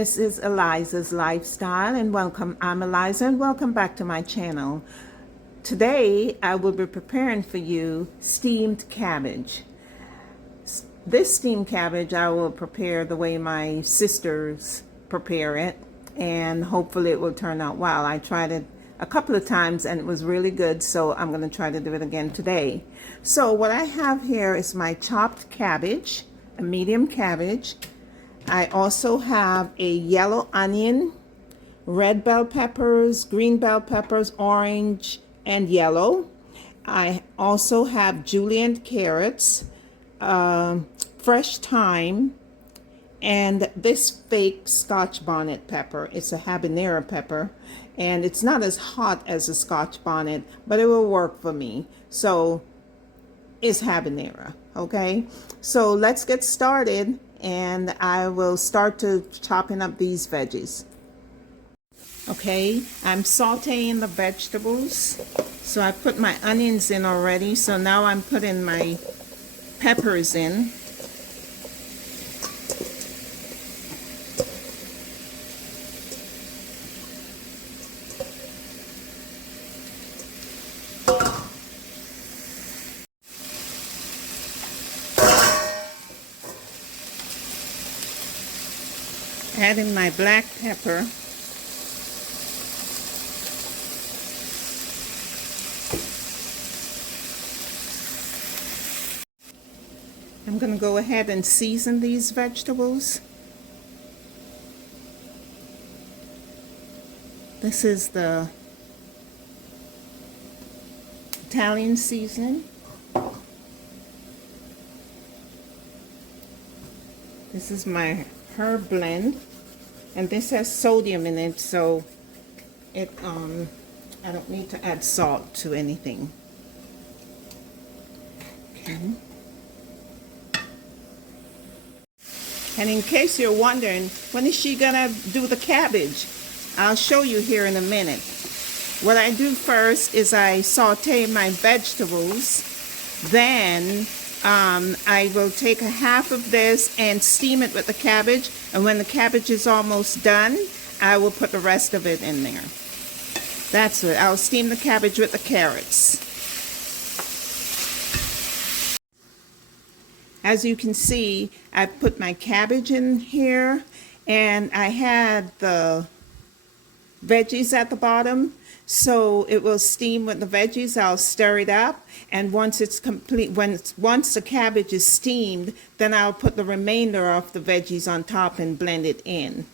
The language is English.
This is Eliza's Lifestyle, and welcome. I'm Eliza, and welcome back to my channel. Today, I will be preparing for you steamed cabbage. This steamed cabbage, I will prepare the way my sisters prepare it, and hopefully it will turn out well. I tried it a couple of times, and it was really good, so I'm going to try to do it again today. So what I have here is my chopped cabbage, a medium cabbage. I also have a yellow onion, red bell peppers, green bell peppers, orange and yellow. I also have julienne carrots, fresh thyme, and this fake Scotch bonnet pepper. It's a habanero pepper, and it's not as hot as a Scotch bonnet, but it will work for me. So it's habanero, okay? So let's get started, and I will start to chopping up these veggies. Okay, I'm sauteing the vegetables. So I put my onions in already, so now I'm putting my peppers in. Adding my black pepper. I'm going to go ahead and season these vegetables. This is the Italian seasoning. This is my herb blend, and this has sodium in it, so it I don't need to add salt to anything. Okay. And in case you're wondering, when is she gonna do the cabbage? I'll show you here in a minute. What I do first is I saute my vegetables, then I will take a half of this and steam it with the cabbage, and when the cabbage is almost done, I will put the rest of it in there. That's it. I'll steam the cabbage with the carrots. As you can see, I put my cabbage in here, and I had the veggies at the bottom, so it will steam with the veggies. I'll stir it up, and once it's complete, once the cabbage is steamed, then I'll put the remainder of the veggies on top and blend it in.